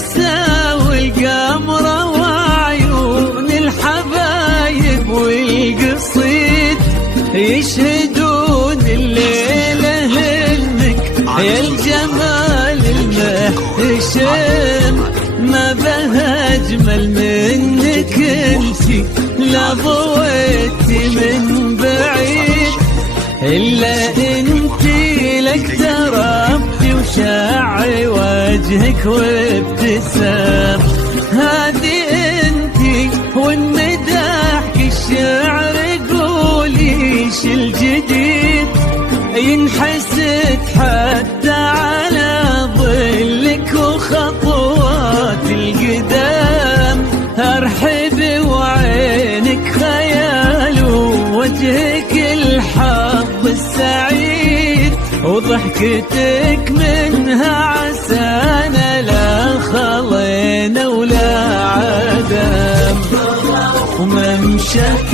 تساوي القمر وعيون الحبايب والقصيد، يشهدون الليلة انك يا الجمال المحتشم، ما بها اجمل منك انتي لا ضويتي من بعيد، الا انتي لك تربتي وشاعي وجهك وابتسام، هذه انتي والمداح الشعر قولي ايش الجديد، ينحسد حتى على ظلك وخطوات القدام، ارحب وعينك خيال ووجهك الحظ السعيد، وضحكتك منها عسانا لا خلينا ولا عدم، وممشاك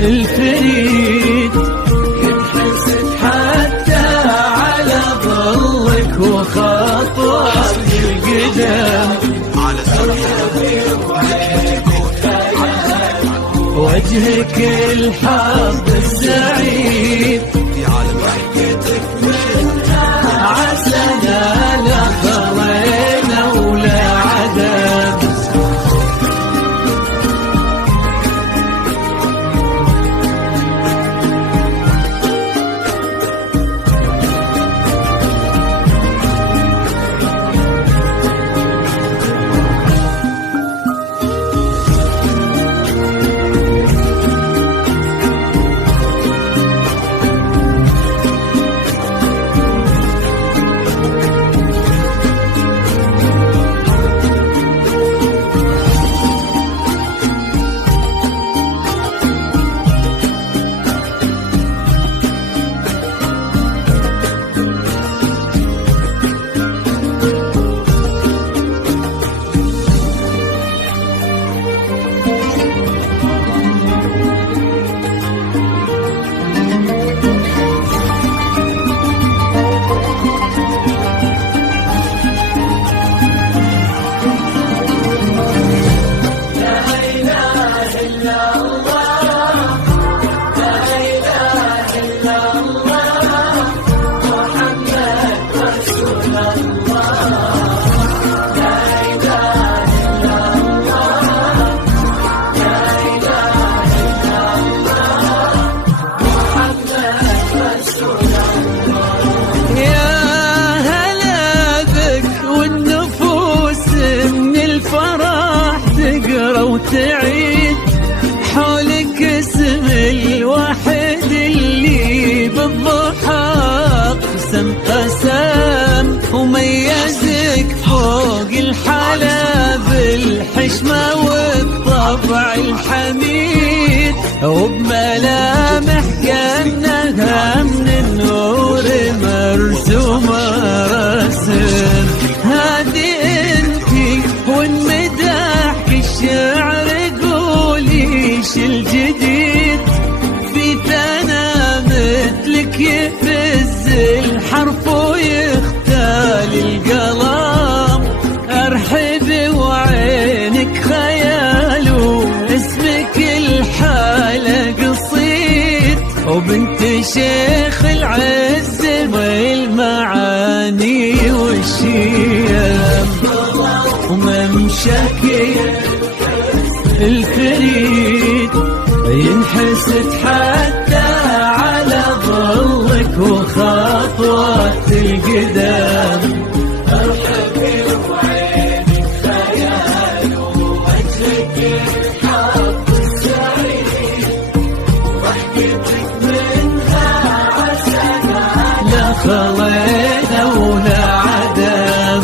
الفريد ينحسد حتى على ظلك وخطوات القدام، وجهك الحظ السعيد، عسانا لا خلينا ولا عدم. وتعيد حولك اسم الواحد اللي بالضحى قسم وميزك فوق الحلا بالحشمة والطبع الحميد، وبملامح كأنها من النور مرسومة رسم، هذه انتي والمداح الشعر قولي ايش الجديد، في ثنا مثلك يفز الحرف ويختال القلم، ارحب وعينك خيال واسمك الحالة قصيد، وبنت شيخ العز والمعاني والشيم، وممشاك الفريد ينحسد حتى على ظلك وخطوات القدام، ارحب وعينك خيال ووجهك الحظ السعيد، ضحكتك منها عسانا لا خلينا ولا عدم.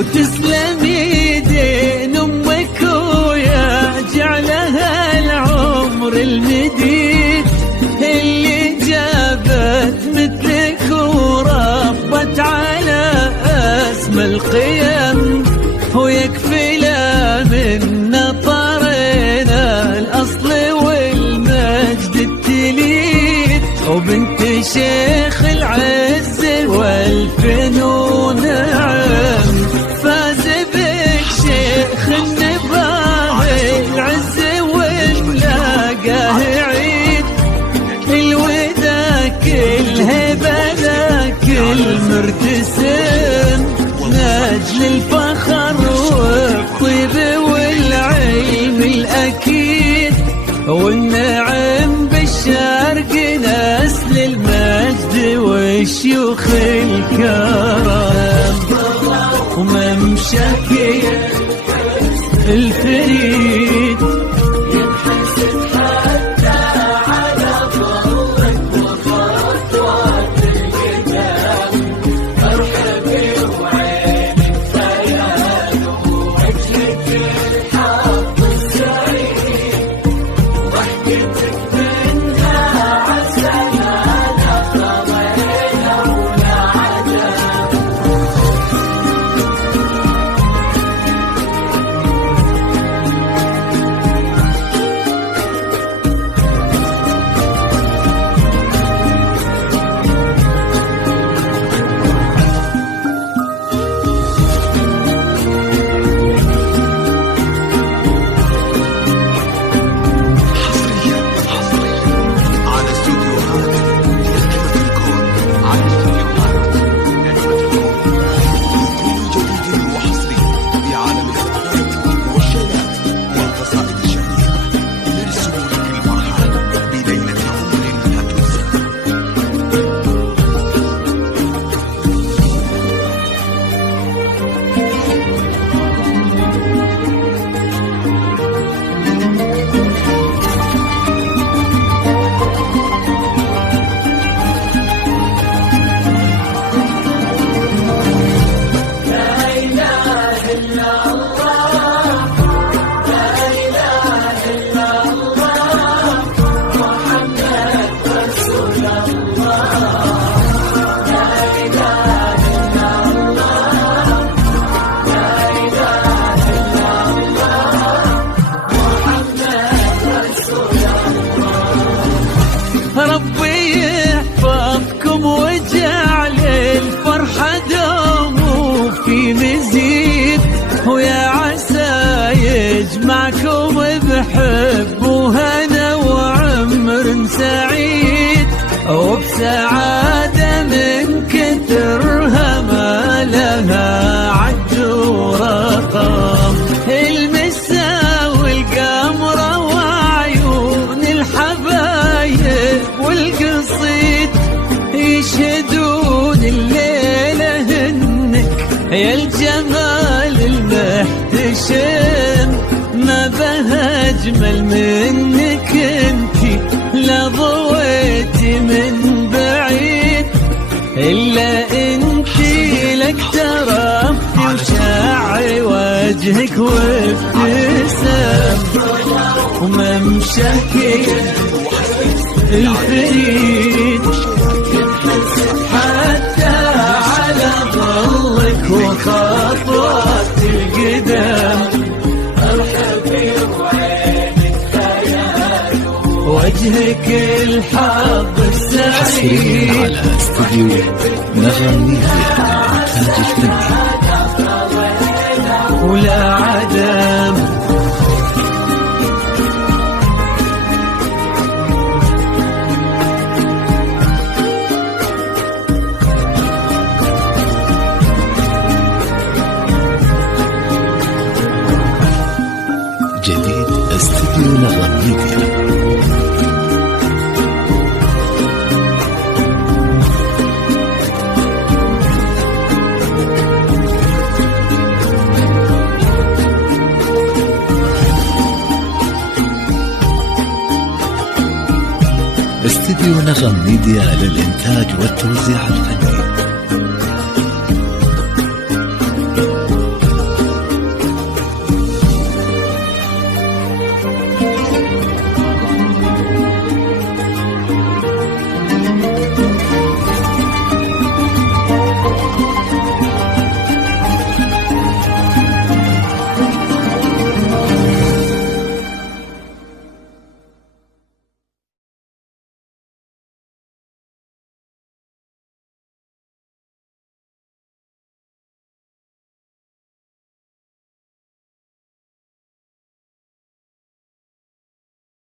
وتسلم يدين أمك ويا جعلها العمر المديد اللي جابت مثلك وربت على أسمى القيم، ويكفي لا من نطرنا الأصل والمجد التليد، وبنت شيخ العز والفنون نعم، فاز بك شيخ النباه العز وملاقاه عيد، الوداع الهبة ذاك المرتسم، نجل الفخر والطيب والعلم الأكيد، والنعم بالشرق نسل المجد والشيوخ الكرام، وممشاك الفريد ينحسد حتى على ظلك وخطوات القدام، مرحبا وعينك خيال ووجهك الحظ السعيد، ضحكتك منها عسلنا خضينا ولا عذاب. ربي يحفظكم وجعل الفرحة دوم في مزيد، ويا عسى يجمعكم بحب وهنا وعمر سعيد، وبسعادة من كثرها ما لها عد ورقم، المسا والقمرة وعيون الحبايب والقصيد يشهدون الليلة هنك يا الجمال المحتشم، ما بها أجمل منك انتي لا ضويتي من بعيد، إلا انتي لك ترفتي وشاعي وجهك وابتسام، وممشاك الفريد حتى على ظلك وخطوات القدام، مرحبا وعينك خيال وجهك الحظ السعيد، على استوديو نغم إنتاج الفني ولا عدم. جديد استوديو نغم ميديا. استديو نغم ميديا للإنتاج والتوزيع الفني.